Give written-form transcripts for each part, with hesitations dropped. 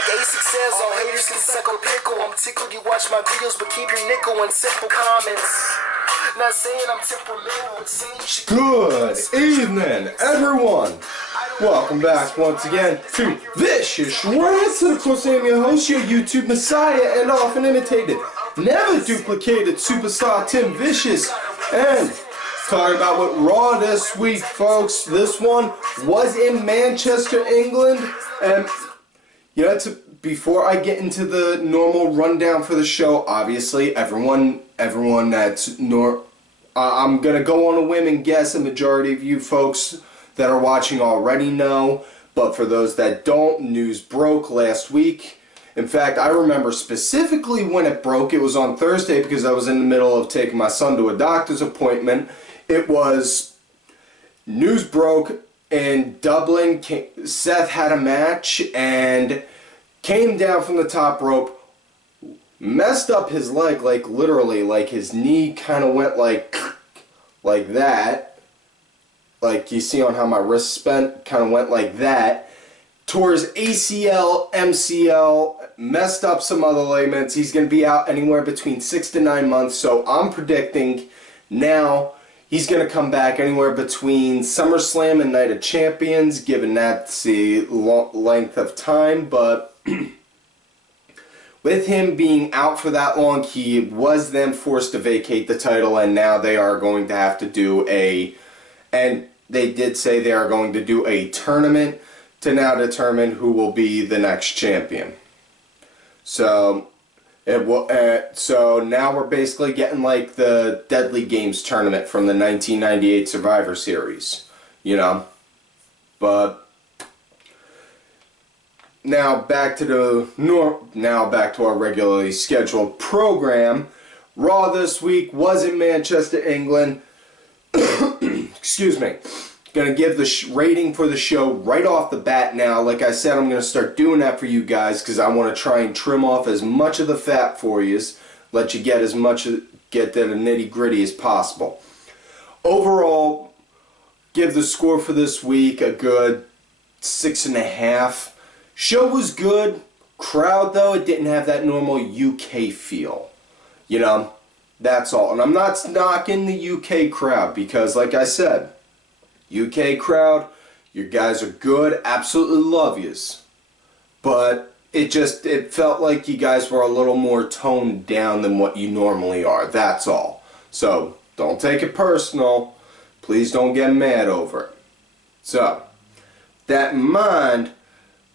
Like Asic says, all haters can suck or pickle. I'm tickled you watch my videos, but keep your nickel in simple comments. Not saying I'm temperamental, but saying you should. Good evening, everyone. Welcome back once again to Vicious Rants. And of course, I am your host, your YouTube messiah, and often imitated, never duplicated superstar Tim Vicious. And talking about what Raw this week, folks. This one was in Manchester, England. And you know, before I get into the normal rundown for the show, obviously everyone that's I'm gonna go on a whim and guess a majority of you folks that are watching already know, but for those that don't, news broke last week. In fact, I remember specifically when it broke. It was on Thursday because I was in the middle of taking my son to a doctor's appointment. It was news broke in Dublin. Seth had a match and came down from the top rope, messed up his leg, like literally, like his knee kind of went like that. Like you see on how my wrist bent, kind of went like that. Tore his ACL, MCL, messed up some other ligaments. He's going to be out anywhere between 6 to 9 months. So I'm predicting now he's going to come back anywhere between SummerSlam and Night of Champions, given that's the length of time. But with him being out for that long, he was then forced to vacate the title, and now they are going to have to do and they did say they are going to do a tournament to now determine who will be the next champion. So so now we're basically getting like the Deadly Games tournament from the 1998 Survivor Series, you know. But now back to our regularly scheduled program. Raw this week was in Manchester, England. Excuse me. Gonna give the rating for the show right off the bat now. Like I said, I'm gonna start doing that for you guys because I want to try and trim off as much of the fat for you, let you get as much get that nitty gritty as possible. Overall, give the score for this week a good 6.5. Show was good. Crowd though, it didn't have that normal UK feel. You know, that's all. And I'm not knocking the UK crowd because, like I said, UK crowd, you guys are good, absolutely love yous. But it felt like you guys were a little more toned down than what you normally are, that's all. So, don't take it personal. Please don't get mad over it. So, that in mind,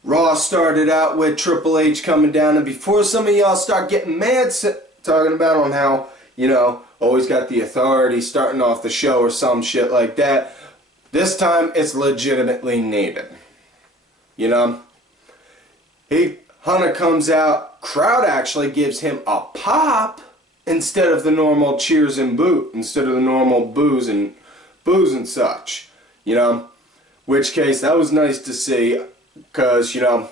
Raw started out with Triple H coming down, and before some of y'all start getting mad talking about on how, you know, always got the authority starting off the show or some shit like that, this time it's legitimately needed. You know? Hunter comes out, crowd actually gives him a pop instead of the normal cheers and instead of the normal boos and such. You know? Which case, that was nice to see, because, you know,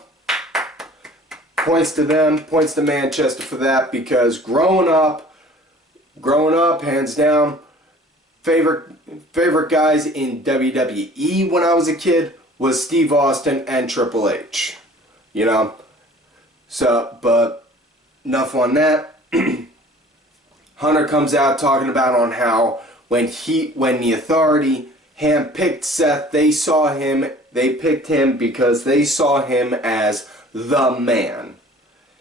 points to them, points to Manchester for that, because growing up, hands down, favorite guys in WWE when I was a kid was Steve Austin and Triple H. You know? So, but enough on that. Hunter comes out talking about on how when the authority handpicked Seth, they picked him because they saw him as the man.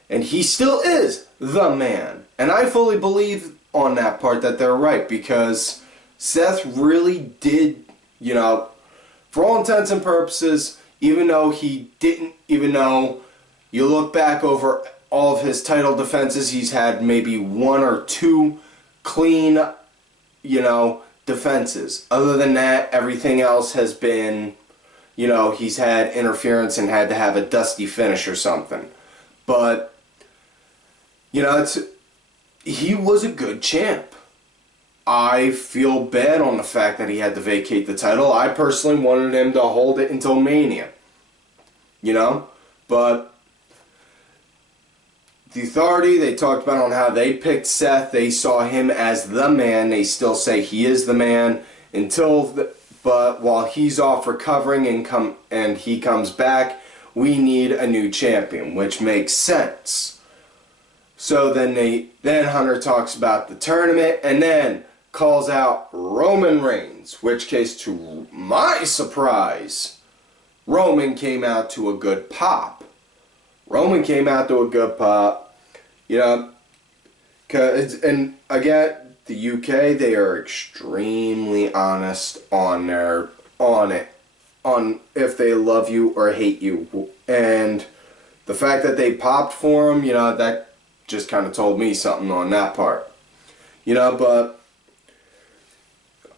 And he still is the man. And I fully believe on that part that they're right, because Seth really did, you know, for all intents and purposes, even though you look back over all of his title defenses, he's had maybe 1 or 2 clean, you know, defenses. Other than that, everything else has been, you know, he's had interference and had to have a dusty finish or something. But, you know, he was a good champ. I feel bad on the fact that he had to vacate the title. I personally wanted him to hold it until Mania. You know? But the authority, they talked about on how they picked Seth. They saw him as the man. They still say he is the man but while he's off recovering and he comes back, we need a new champion, which makes sense. So then Hunter talks about the tournament and then calls out Roman Reigns, which case to my surprise, Roman came out to a good pop. Roman came out to a good pop, you know, and again, the UK, they are extremely honest on if they love you or hate you. And the fact that they popped for him, you know, that just kind of told me something on that part. You know, but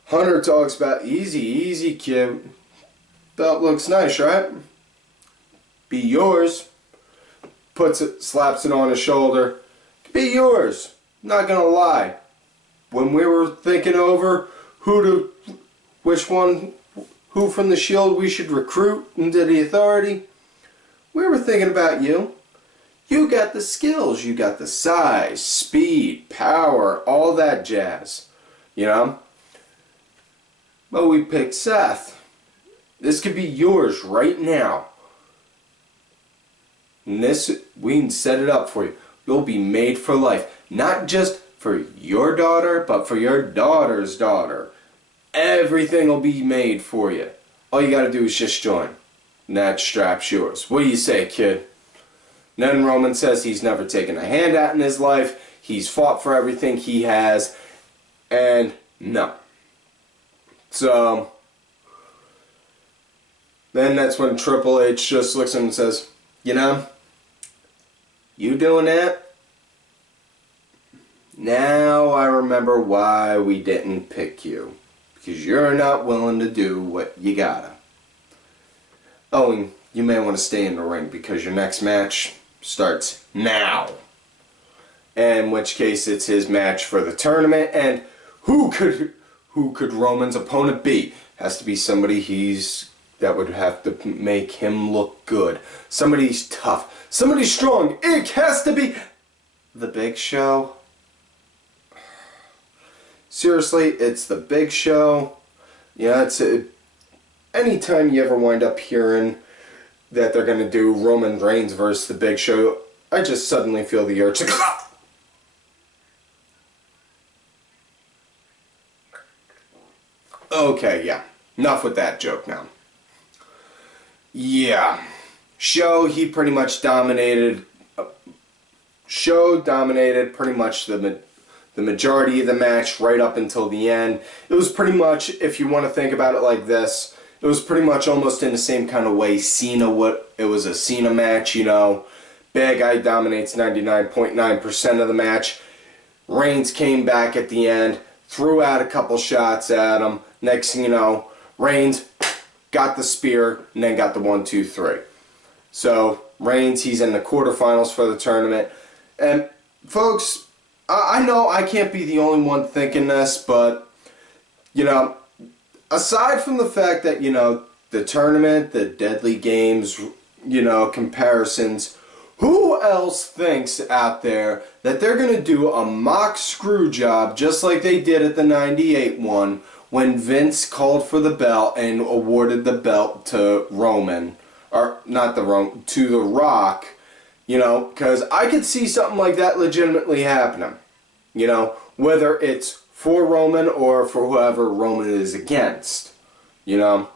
Hunter talks about easy, kid. Belt looks nice, right? Be yours. Puts it, slaps it on his shoulder. Be yours. Not gonna lie. When we were thinking over who from the Shield we should recruit into the Authority, we were thinking about you. You got the skills, you got the size, speed, power, all that jazz, you know? But we picked Seth. This could be yours right now. And this, we can set it up for you. You'll be made for life. Not just for your daughter, but for your daughter's daughter. Everything will be made for you. All you gotta do is just join. And that strap's yours. What do you say, kid? And then Roman says he's never taken a handout in his life. He's fought for everything he has. And no. So then that's when Triple H just looks at him and says, you know, you doing that? Now I remember why we didn't pick you. Because you're not willing to do what you gotta. Oh, and you may want to stay in the ring because your next match starts now. In which case it's his match for the tournament. And who could Roman's opponent be? Has to be somebody that would have to make him look good. Somebody's tough. Somebody strong. It has to be the Big Show. Seriously, it's the Big Show. Yeah, anytime you ever wind up hearing that they're going to do Roman Reigns versus the Big Show, I just suddenly feel the urge to go. Okay, yeah. Enough with that joke now. Yeah. Show, he pretty much dominated. Show dominated pretty much the majority of the match right up until the end. It was pretty much, if you want to think about it like this, it was pretty much almost in the same kind of way it was a Cena match, you know. Bad guy dominates 99.9% of the match. Reigns came back at the end, threw out a couple shots at him. Next thing you know, Reigns got the spear and then got the 1, 2, 3. So Reigns, he's in the quarterfinals for the tournament. And folks, I know I can't be the only one thinking this, but, you know, aside from the fact that, you know, the tournament, the Deadly Games, you know, comparisons, who else thinks out there that they're going to do a mock screw job just like they did at the 98 one when Vince called for the belt and awarded the belt to Roman, or not to The Rock, you know, because I could see something like that legitimately happening, you know, whether it's for Roman or for whoever Roman is against, you know.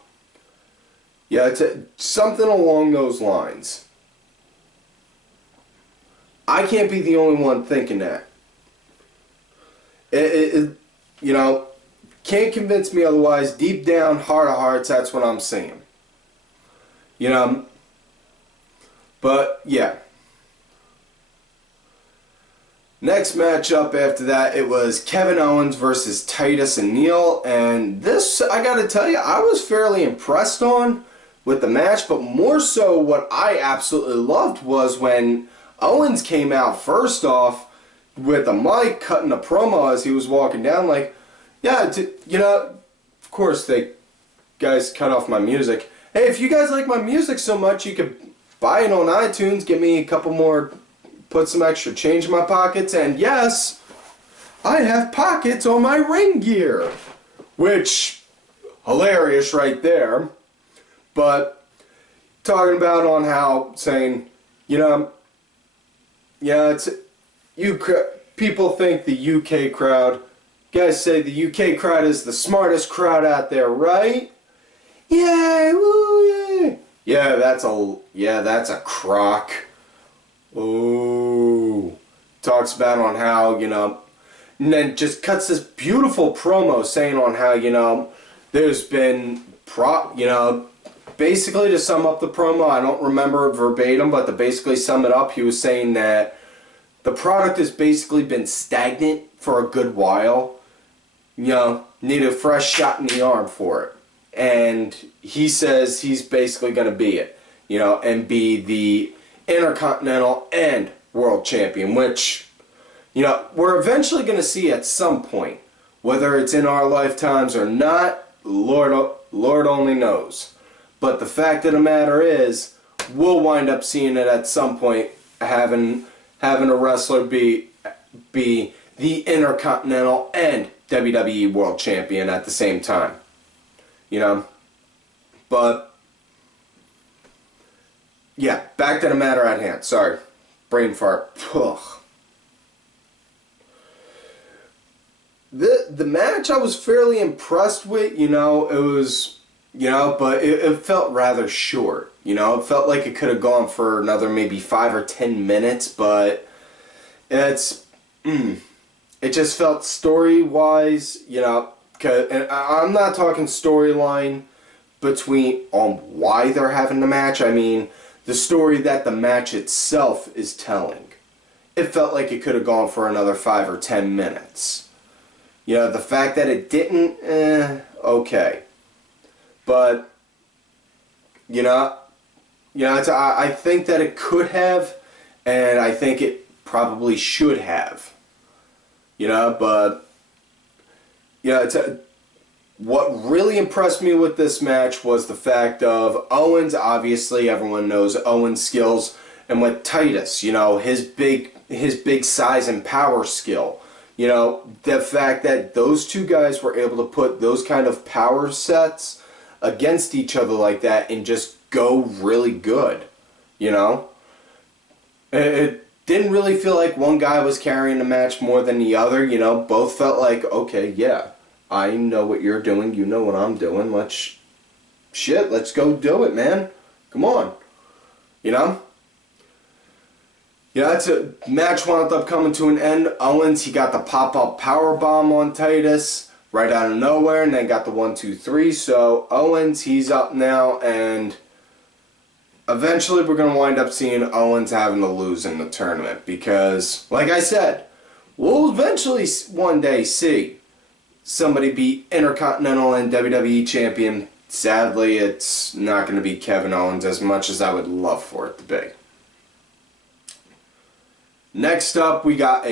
Yeah, it's something along those lines. I can't be the only one thinking that. You know, can't convince me otherwise. Deep down, heart of hearts, that's what I'm saying. You know, but yeah. Next matchup after that, it was Kevin Owens versus Titus O'Neil, and this, I gotta tell you, I was fairly impressed on with the match, but more so what I absolutely loved was when Owens came out first off with a mic cutting a promo as he was walking down, like, yeah, you know, of course they guys cut off my music. Hey, if you guys like my music so much, you could buy it on iTunes, give me a couple more, put some extra change in my pockets, and yes, I have pockets on my ring gear, which, hilarious right there. But talking about on how saying, you know, yeah, it's people think the UK crowd. Guys say the UK crowd is the smartest crowd out there, right? Yeah, woo, yeah. Yeah, that's a crock. Ooh. Talks about on how, you know, and then just cuts this beautiful promo saying on how, you know, there's been basically to sum up the promo, I don't remember it verbatim, but to basically sum it up, he was saying that the product has basically been stagnant for a good while. You know, need a fresh shot in the arm for it. And he says he's basically going to be it, you know, and be the Intercontinental and World Champion, which, you know, we're eventually going to see at some point. Whether it's in our lifetimes or not, Lord only knows. But the fact of the matter is, we'll wind up seeing it at some point, having a wrestler be the Intercontinental and WWE World Champion at the same time. You know? But, yeah, back to the matter at hand. Sorry. Brain fart. Ugh. The match I was fairly impressed with, you know, it was, you know, but it felt rather short. You know, it felt like it could have gone for another maybe 5 or 10 minutes, but it just felt story-wise, you know, and I'm not talking storyline between on why they're having the match. I mean, the story that the match itself is telling. It felt like it could have gone for another 5 or 10 minutes. You know, the fact that it didn't, okay. But, you know, I think that it could have, and I think it probably should have. You know, but, yeah, what really impressed me with this match was the fact of Owens. Obviously, everyone knows Owens' skills, and with Titus, you know, his big size and power skill. You know, the fact that those two guys were able to put those kind of power sets against each other like that and just go really good. You know, it didn't really feel like one guy was carrying the match more than the other. You know, both felt like, okay, yeah, I know what you're doing, you know what I'm doing, let's go do it, man. Come on. You know? Yeah, that's a match wound up coming to an end. Owens, he got the pop-up powerbomb on Titus right out of nowhere, and then got the 1, 2, 3. So Owens, he's up now, and eventually we're going to wind up seeing Owens having to lose in the tournament because, like I said, we'll eventually one day see somebody be Intercontinental and WWE Champion. Sadly, it's not going to be Kevin Owens as much as I would love for it to be. Next up, we got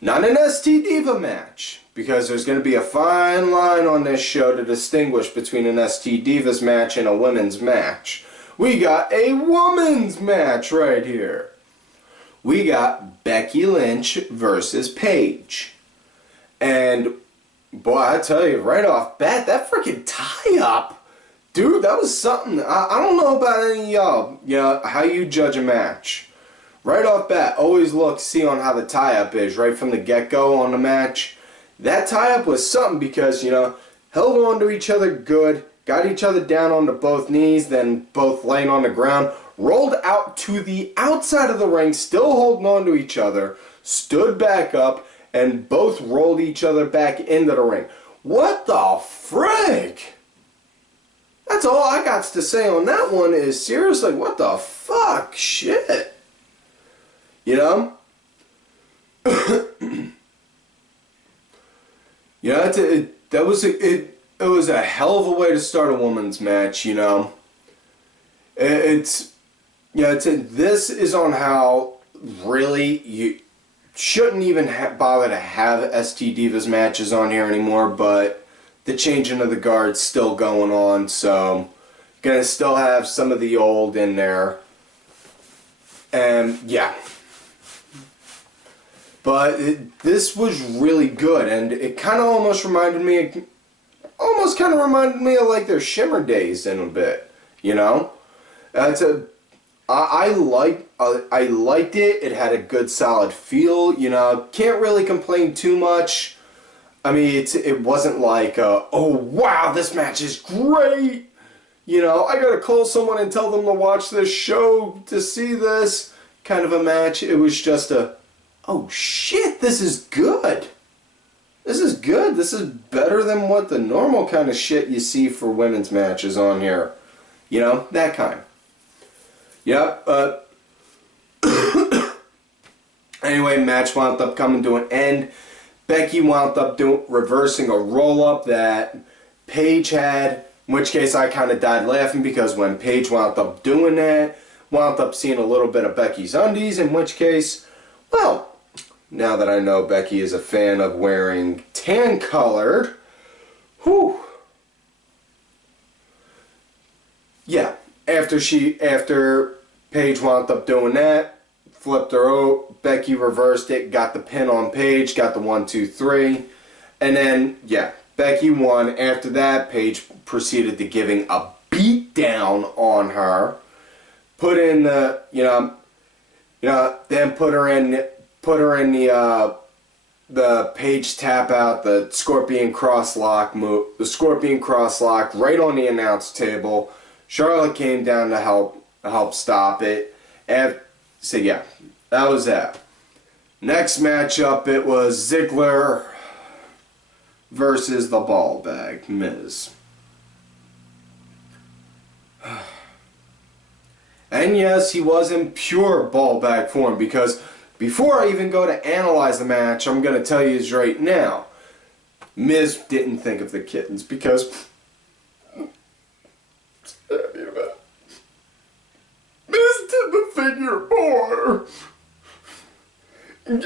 not an ST Diva match, because there's going to be a fine line on this show to distinguish between an ST Divas match and a women's match. We got a women's match right here. We got Becky Lynch versus Paige. And, boy, I tell you, right off bat, that freaking tie-up, dude, that was something. I don't know about any of y'all, you know, how you judge a match. Right off bat, always see on how the tie-up is, right from the get-go on the match. That tie-up was something because, you know, held on to each other good, got each other down onto both knees, then both laying on the ground, rolled out to the outside of the ring, still holding on to each other, stood back up, and both rolled each other back into the ring. What the frick? That's all I got to say on that one is, seriously, what the fuck? Shit. You know? Yeah, it was a hell of a way to start a women's match, you know? This is on how really you shouldn't even bother to have ST Divas matches on here anymore, but the changing of the guard's still going on, so gonna still have some of the old in there. And yeah. But this was really good, and it kind of almost reminded me of like their Shimmer days in a bit, you know? I liked it. It had a good solid feel. You know, can't really complain too much. I mean, it wasn't like, oh wow, this match is great. You know, I gotta call someone and tell them to watch this show to see this kind of a match. It was just a, oh shit, this is good. This is good. This is better than what the normal kind of shit you see for women's matches on here. You know, that kind. Yep. Anyway, match wound up coming to an end. Becky wound up reversing a roll-up that Paige had, in which case I kind of died laughing because when Paige wound up doing that, wound up seeing a little bit of Becky's undies, in which case, well, now that I know Becky is a fan of wearing tan-colored, whew. Yeah, after Paige wound up doing that, flipped her out, Becky reversed it, got the pin on Paige, got the 1, 2, 3, and then, yeah, Becky won. After that, Paige proceeded to giving a beat down on her, put in the, then put her in the Paige tap out, the Scorpion cross lock move, the Scorpion cross lock right on the announce table. Charlotte came down to help stop it. And so yeah, that was that. Next matchup, it was Ziggler versus the ball bag, Miz. And yes, he was in pure ball bag form, because before I even go to analyze the match, I'm going to tell you right now, Miz didn't think of the kittens because Miz did the figure 4.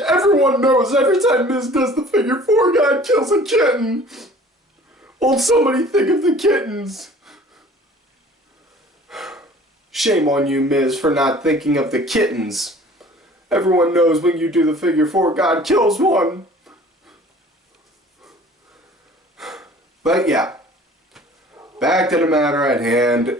Everyone knows every time Miz does the figure 4, guy kills a kitten. Won't somebody think of the kittens? Shame on you, Miz, for not thinking of the kittens. Everyone knows when you do the figure 4, God kills one. But yeah, back to the matter at hand.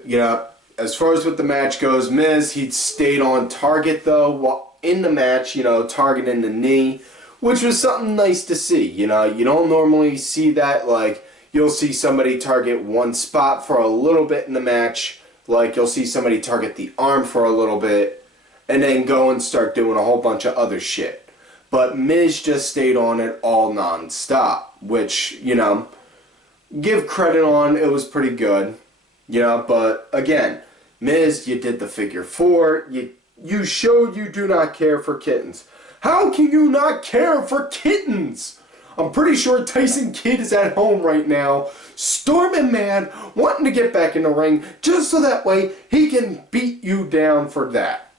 As far as what the match goes, Miz, he stayed on target though in the match, targeting the knee, which was something nice to see. You don't normally see that. Like, you'll see somebody target one spot for a little bit in the match. Like, you'll see somebody target the arm for a little bit and then go and start doing a whole bunch of other shit. But Miz just stayed on it all non-stop, which, give credit on, it was pretty good. But again, Miz, you did the figure 4. You showed you do not care for kittens. How can you not care for kittens? I'm pretty sure Tyson Kidd is at home right now, storming mad, wanting to get back in the ring, just so that way he can beat you down for that.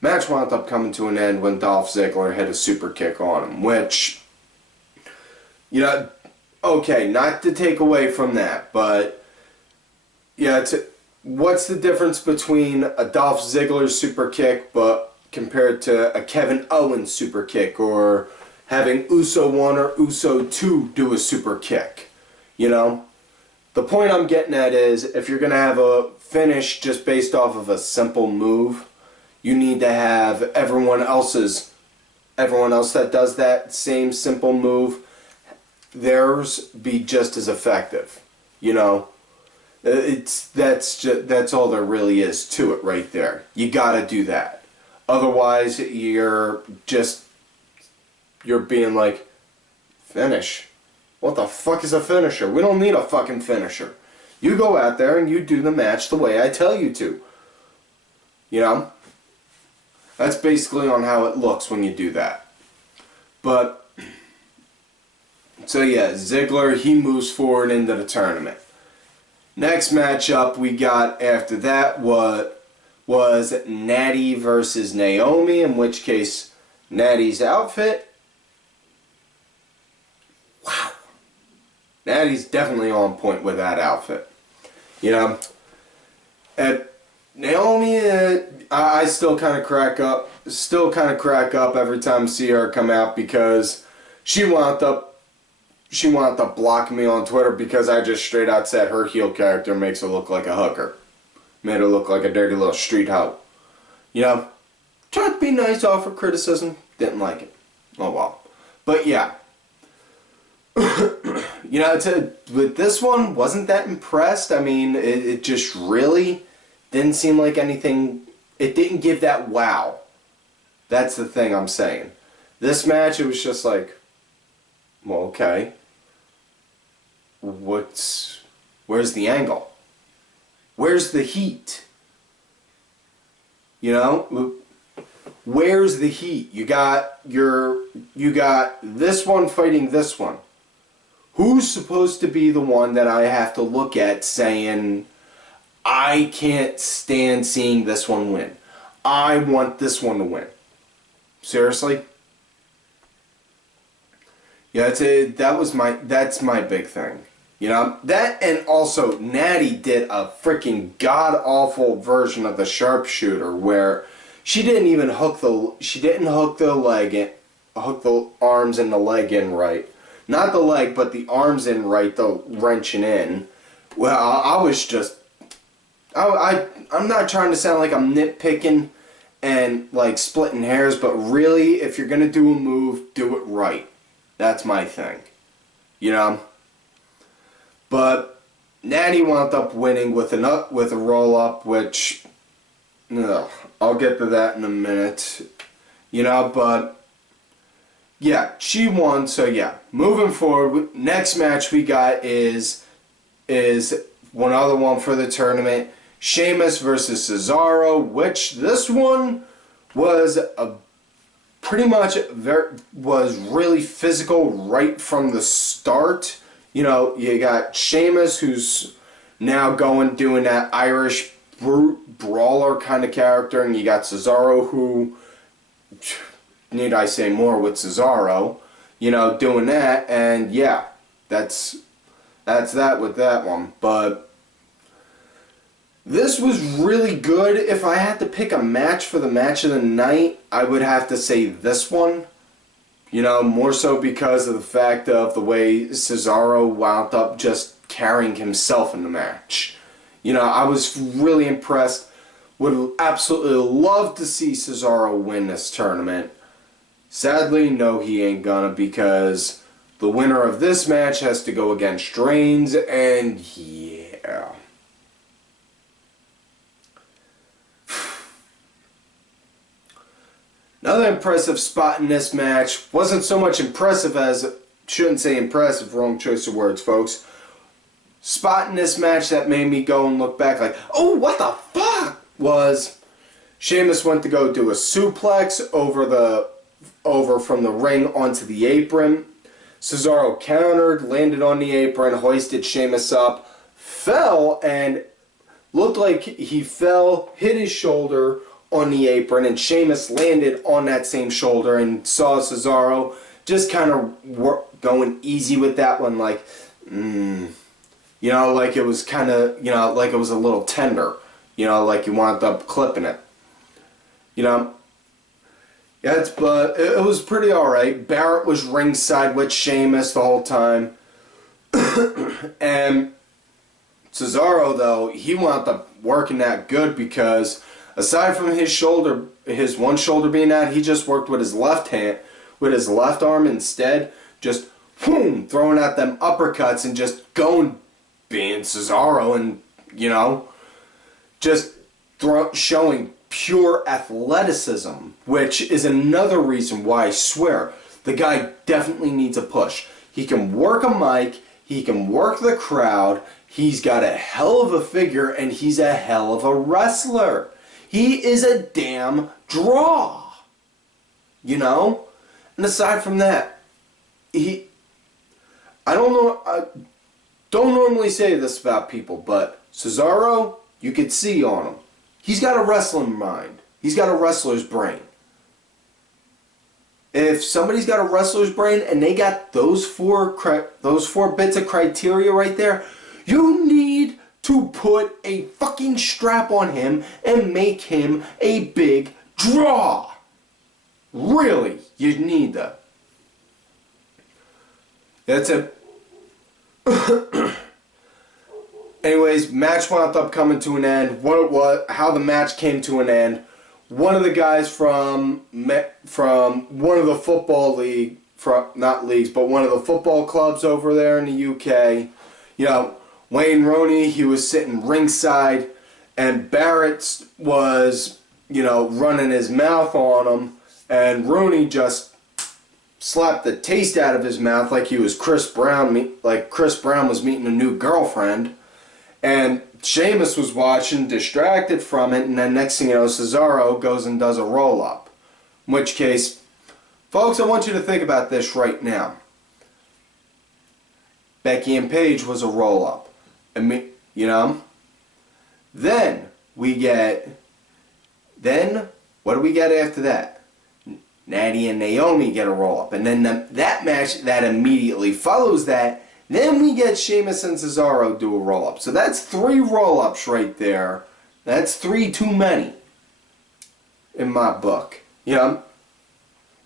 Match wound up coming to an end when Dolph Ziggler hit a super kick on him, which, okay, not to take away from that, but yeah, what's the difference between a Dolph Ziggler super kick but compared to a Kevin Owens super kick, or having Uso 1 or Uso 2 do a super kick? The point I'm getting at is, if you're going to have a finish just based off of a simple move, you need to have everyone else that does that same simple move, theirs be just as effective. That's all there really is to it right there. You gotta do that. Otherwise, you're being like, finish. What the fuck is a finisher? We don't need a fucking finisher. You go out there and you do the match the way I tell you to. That's basically on how it looks when you do that. But, so yeah, Ziggler, he moves forward into the tournament. Next matchup we got after that was Natty versus Naomi, in which case Natty's outfit, wow, Natty's definitely on point with that outfit. At Naomi, I still kind of crack up every time I see her come out, because she wound up she wound up blocking me on Twitter because I just straight out said her heel character makes her look like a hooker. Made her look like a dirty little street hoe. You know, tried to be nice, offer criticism, didn't like it. Oh well. But yeah. You know, with this one, wasn't that impressed. I mean, it just really didn't seem like anything. It didn't give that wow. That's the thing I'm saying. This match, it was just like, well, okay. Where's the angle? Where's the heat? You know? Where's the heat? You got this one fighting this one. Who's supposed to be the one that I have to look at saying, I can't stand seeing this one win. I want this one to win. Seriously? Yeah, that's my big thing. You know, that, and also Natty did a freaking god-awful version of the sharpshooter where she didn't even hook the arms and the leg in right. Not the leg, but the arms in right, the wrenching in. Well, I'm not trying to sound like I'm nitpicking and like splitting hairs, but really, if you're going to do a move, do it right. That's my thing. You know? But Natty wound up winning with a roll-up, which I'll get to that in a minute. You know, but yeah, she won, so yeah. Moving forward, next match we got is one other one for the tournament. Sheamus versus Cesaro, which this one was was really physical right from the start. You know, you got Sheamus, who's now doing that Irish brute brawler kind of character, and you got Cesaro, who, need I say more with Cesaro, you know, doing that, and yeah, that's that with that one. But this was really good. If I had to pick a match for the match of the night, I would have to say this one. You know, more so because of the fact of the way Cesaro wound up just carrying himself in the match. You know, I was really impressed. Would absolutely love to see Cesaro win this tournament. Sadly, no, he ain't gonna, because the winner of this match has to go against Reigns, and yeah. Another impressive spot in this match. Wasn't so much impressive as, shouldn't say impressive, wrong choice of words, folks. Spot in this match that made me go and look back like, oh, what the fuck, was Sheamus went to go do a suplex over from the ring onto the apron. Cesaro countered, landed on the apron, hoisted Sheamus up, fell, and looked like he fell, hit his shoulder on the apron, and Sheamus landed on that same shoulder, and saw Cesaro just kind of going easy with that one, like, you know, like it was kind of, you know, like it was a little tender, you know, like you wound up clipping it, you know. Yeah, but it was pretty alright. Barrett was ringside with Sheamus the whole time. And Cesaro, though, he wound up working that good because aside from his one shoulder being out, he just worked with his left hand, with his left arm instead, just boom, throwing out them uppercuts and just being Cesaro, and, you know, just showing pure athleticism, which is another reason why I swear the guy definitely needs a push. He can work a mic, he can work the crowd, he's got a hell of a figure, and he's a hell of a wrestler. He is a damn draw, you know? And aside from that, I don't normally say this about people, but Cesaro, you could see on him. He's got a wrestling mind. He's got a wrestler's brain. If somebody's got a wrestler's brain and they got those four bits of criteria right there, you need to put a fucking strap on him and make him a big draw. Really, you need that. That's it. Anyways, match wound up coming to an end. How the match came to an end. One of the guys from one of the football league, not leagues, but one of the football clubs over there in the UK, you know, Wayne Rooney, he was sitting ringside, and Barrett was, you know, running his mouth on him, and Rooney just slapped the taste out of his mouth like he was Chris Brown, like Chris Brown was meeting a new girlfriend. And Sheamus was watching, distracted from it, and then next thing you know, Cesaro goes and does a roll-up. In which case, folks, I want you to think about this right now. Becky and Paige was a roll-up. You know? Then, what do we get after that? Natty and Naomi get a roll-up. And then that match that immediately follows that, then we get Sheamus and Cesaro do a roll-up. So that's 3 roll-ups right there. That's 3 too many in my book. You know?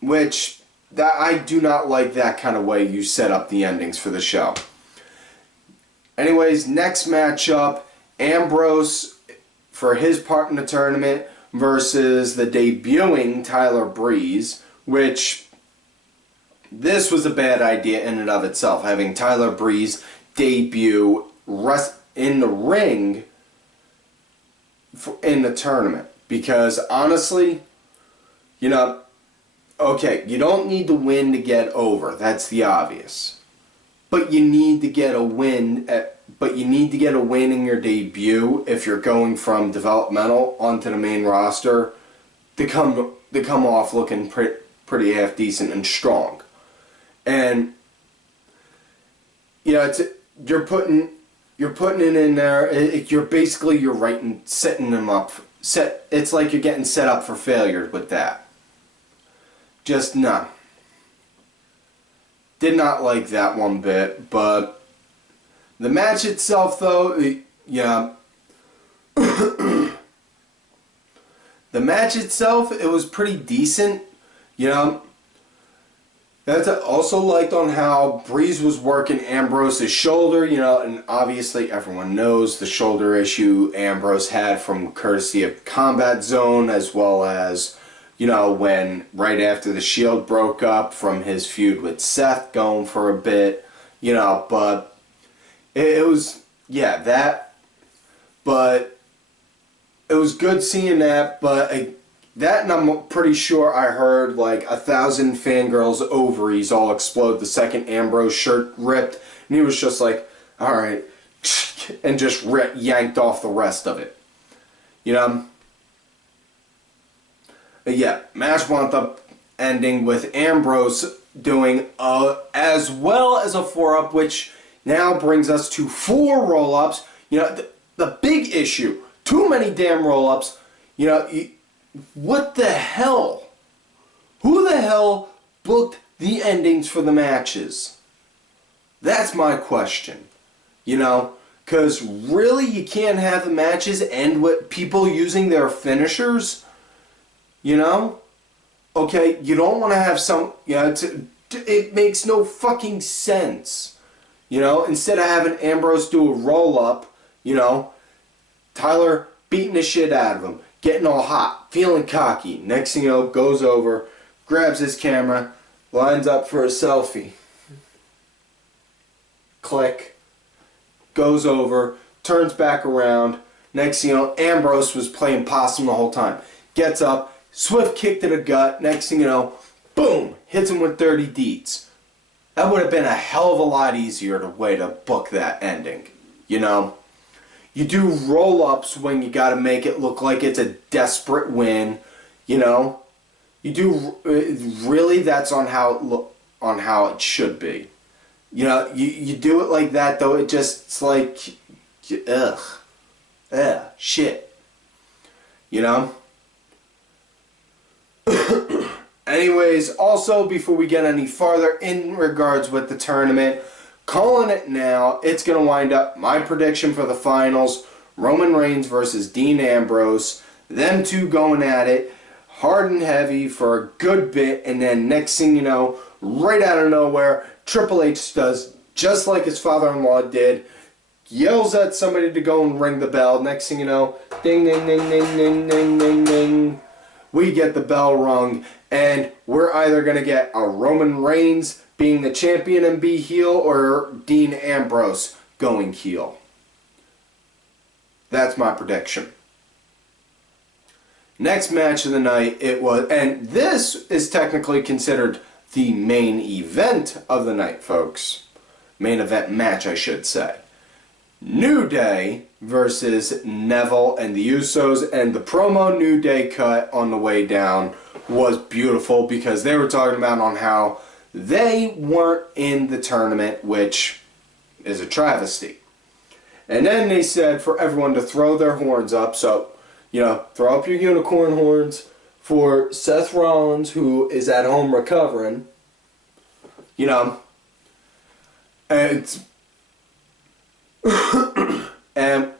Which, I do not like that kind of way you set up the endings for the show. Anyways, next matchup, Ambrose for his part in the tournament versus the debuting Tyler Breeze, which this was a bad idea in and of itself, having Tyler Breeze debut in the ring in the tournament. Because honestly, you know, okay, you don't need to win to get over. That's the obvious. But you need to get a win. In your debut if you're going from developmental onto the main roster to come off looking pretty half decent and strong. And you know, you're putting it in there. You're setting them up. It's like you're getting set up for failure with that. Just no. Did not like that one bit, but the match itself, though, yeah. The match itself, it was pretty decent, you know. I also liked on how Breeze was working Ambrose's shoulder, you know, and obviously everyone knows the shoulder issue Ambrose had from courtesy of Combat Zone, as well as, you know, when right after the Shield broke up from his feud with Seth going for a bit, you know, but it was, yeah, that, but it was good seeing that, but that, and I'm pretty sure I heard like 1,000 fangirls' ovaries all explode the second Ambrose shirt ripped, and he was just like, alright, and just yanked off the rest of it, you know. But yeah, match wound up ending with Ambrose doing as well as a 4-up, which now brings us to 4 roll-ups. You know, the big issue, too many damn roll-ups. You know, what the hell? Who the hell booked the endings for the matches? That's my question. You know, because really you can't have the matches end with people using their finishers? You know? Okay, you don't want to have some, you know, it makes no fucking sense. You know, instead of having Ambrose do a roll-up, you know, Tyler beating the shit out of him, getting all hot, feeling cocky. Next thing you know, goes over, grabs his camera, lines up for a selfie. Click. Goes over, turns back around. Next thing you know, Ambrose was playing possum the whole time. Gets up, swift kick to the gut. Next thing you know, boom, hits him with 30 deets. That would have been a hell of a lot easier way to book that ending, you know. You do roll-ups when you got to make it look like it's a desperate win, you know. You do really, that's on how it should be. You know, you do it like that though. It's like, shit, you know. Anyways, also before we get any farther in regards with the tournament, calling it now, it's going to wind up my prediction for the finals, Roman Reigns versus Dean Ambrose, them two going at it, hard and heavy for a good bit, and then next thing you know, right out of nowhere, Triple H does just like his father-in-law did, yells at somebody to go and ring the bell. Next thing you know, ding, ding, ding, ding, ding, ding, ding, ding. We get the bell rung, and we're either going to get a Roman Reigns being the champion and be heel, or Dean Ambrose going heel. That's my prediction. Next match of the night, it was, and this is technically considered the main event of the night, folks. Main event match, I should say. New Day versus Neville and the Usos, and the promo New Day cut on the way down was beautiful because they were talking about on how they weren't in the tournament, which is a travesty. And then they said for everyone to throw their horns up, so, you know, throw up your unicorn horns for Seth Rollins, who is at home recovering, you know, and and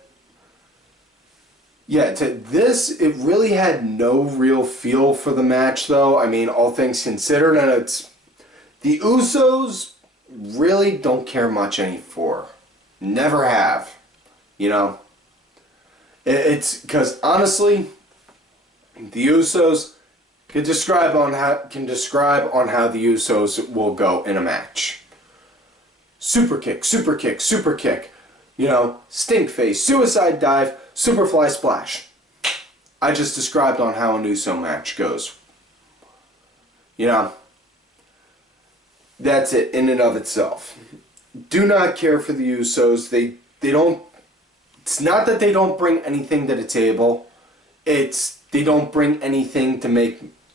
yeah, it really had no real feel for the match, though. I mean, all things considered, and it's the Usos really don't care much anymore. Never have, you know. It's because honestly, the Usos can describe on how the Usos will go in a match. Super kick, super kick, super kick. You know, stink face, suicide dive, superfly splash. I just described on how an Uso match goes. You know, that's it in and of itself. Do not care for the Usos. They don't. It's not that they don't bring anything to the table. It's they don't bring anything to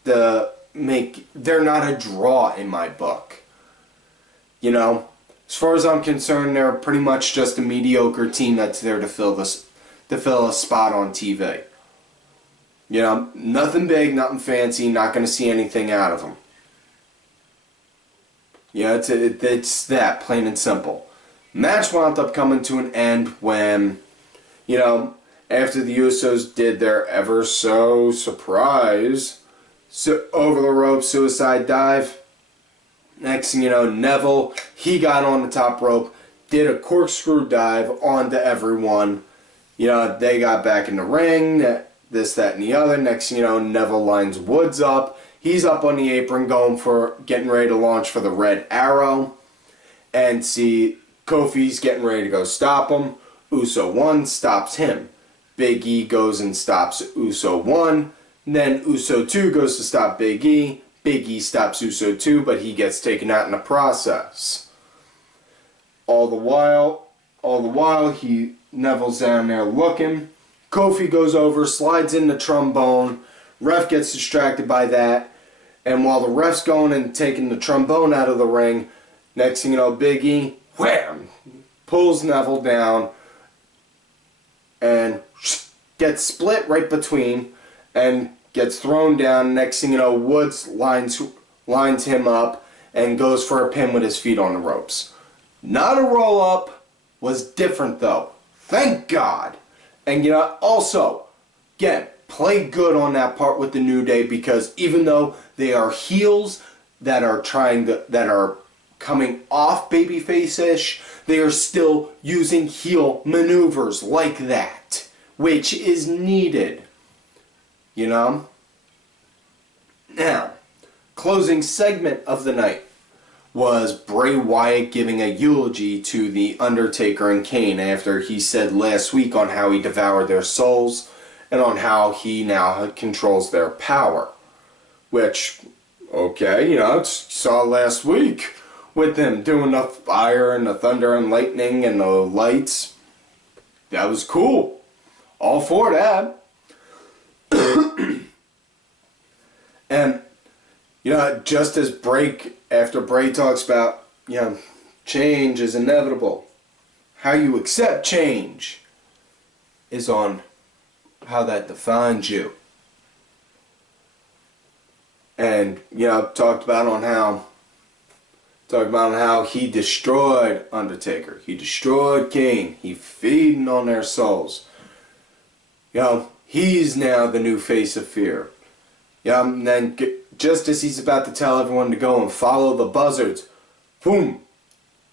they're not a draw in my book. You know, as far as I'm concerned, they're pretty much just a mediocre team that's there to fill a spot on TV. You know, nothing big, nothing fancy, not going to see anything out of them. Yeah, it's that, plain and simple. Match wound up coming to an end when, you know, after the Usos did their ever so surprise over the rope suicide dive. Next thing you know, Neville, he got on the top rope, did a corkscrew dive onto everyone. You know, they got back in the ring, this, that, and the other. Next thing you know, Neville lines Woods up. He's up on the apron getting ready to launch for the Red Arrow. And see, Kofi's getting ready to go stop him. Uso 1 stops him. Big E goes and stops Uso 1. Then Uso 2 goes to stop Big E. Big E stops Uso 2, but he gets taken out in the process. All the while, Neville's down there looking. Kofi goes over, slides in the trombone. Ref gets distracted by that. And while the ref's going and taking the trombone out of the ring, next thing you know, Big E, wham, pulls Neville down and gets split right between and gets thrown down. Next thing you know, Woods lines him up and goes for a pin with his feet on the ropes. Not a roll-up, was different though. Thank God. And you know, also, again, play good on that part with the New Day, because even though they are heels that are coming off babyface-ish, they are still using heel maneuvers like that, which is needed. You know? Now, closing segment of the night was Bray Wyatt giving a eulogy to The Undertaker and Kane after he said last week on how he devoured their souls and on how he now controls their power. Which, okay, you know, saw last week with them doing the fire and the thunder and lightning and the lights. That was cool. All for that. And, you know, just as after Bray talks about, you know, change is inevitable, how you accept change is on how that defines you. And, you know, talked about on how he destroyed Undertaker, he destroyed Kane, he feeding on their souls. You know, he's now the new face of fear. Yeah, and then just as he's about to tell everyone to go and follow the buzzards, boom,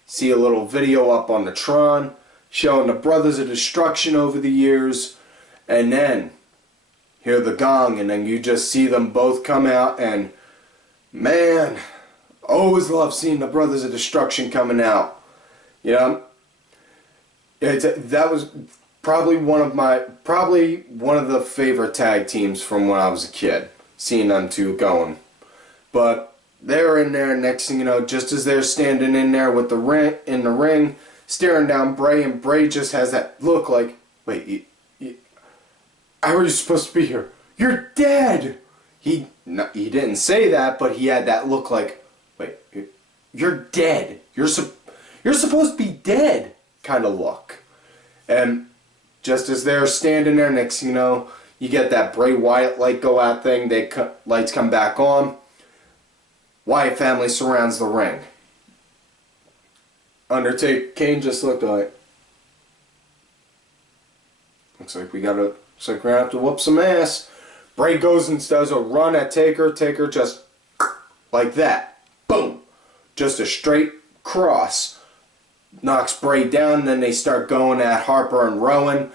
see a little video up on the Tron showing the Brothers of Destruction over the years, and then hear the gong, and then you just see them both come out, and man, always love seeing the Brothers of Destruction coming out. You know, that was probably one of the favorite tag teams from when I was a kid, seeing them two going. But they're in there, next thing you know, just as they're standing in there with the ring, staring down Bray, and Bray just has that look like, wait, how are you supposed to be here? You're dead! He didn't say that, but he had that look like, wait, you're dead. You're supposed to be dead kind of look. And just as they're standing there, next thing you know, you get that Bray Wyatt light go out thing, lights come back on. Wyatt family surrounds the ring. Undertaker, Kane just looked like, looks like we're gonna have to whoop some ass. Bray goes and does a run at Taker. Taker just like that. Boom. Just a straight cross. Knocks Bray down. Then they start going at Harper and Rowan.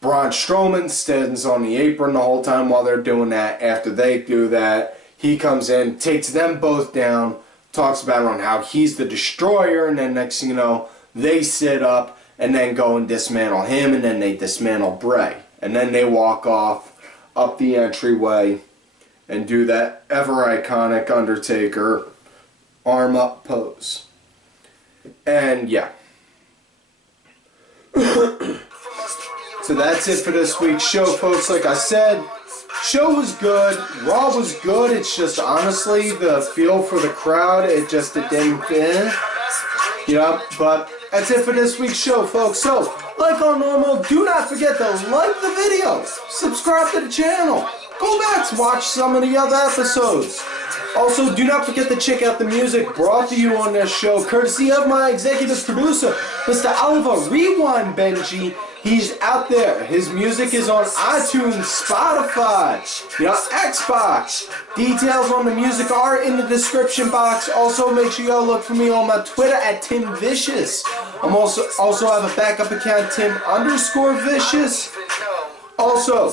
Braun Strowman stands on the apron the whole time while they're doing that. After they do that, he comes in, takes them both down, talks about on how he's the destroyer, and then next thing you know, they sit up and then go and dismantle him, and then they dismantle Bray. And then they walk off up the entryway and do that ever iconic Undertaker arm up pose. And yeah. So that's it for this week's show, folks. Like I said, show was good, Raw was good. It's just honestly the feel for the crowd, it didn't fit. Yeah, but that's it for this week's show, folks. So, like on normal, do not forget to like the video, subscribe to the channel, go back to watch some of the other episodes. Also, do not forget to check out the music brought to you on this show, courtesy of my executive producer, Mr. Oliver Rewind Benji. He's out there. His music is on iTunes, Spotify, Xbox. Details on the music are in the description box. Also, make sure y'all look for me on my Twitter at Tim Vicious. I'm also have a backup account, Tim_Vicious. Also,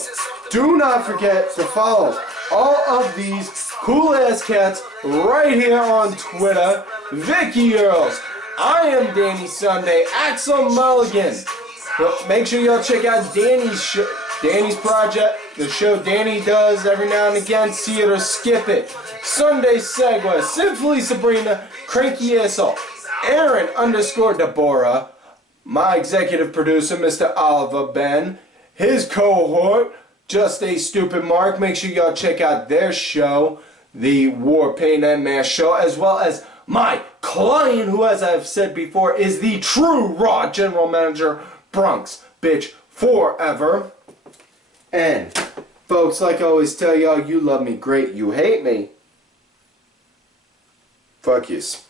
do not forget to follow all of these cool ass cats right here on Twitter. Vicky Earls, I am Danny Sunday, Axel Mulligan. But make sure y'all check out Danny's project, the show Danny does every now and again. See it or skip it. Sunday Segway, Simply Sabrina, Cranky Asshole, Aaron_Deborah, my executive producer, Mr. Oliver Ben, his cohort, Just a Stupid Mark. Make sure y'all check out their show, the War, Pain, and Mash Show, as well as my client, who, as I've said before, is the true Raw General Manager, Bronx Bitch Forever. And, folks, like I always tell y'all, you love me great, you hate me. Fuck yous.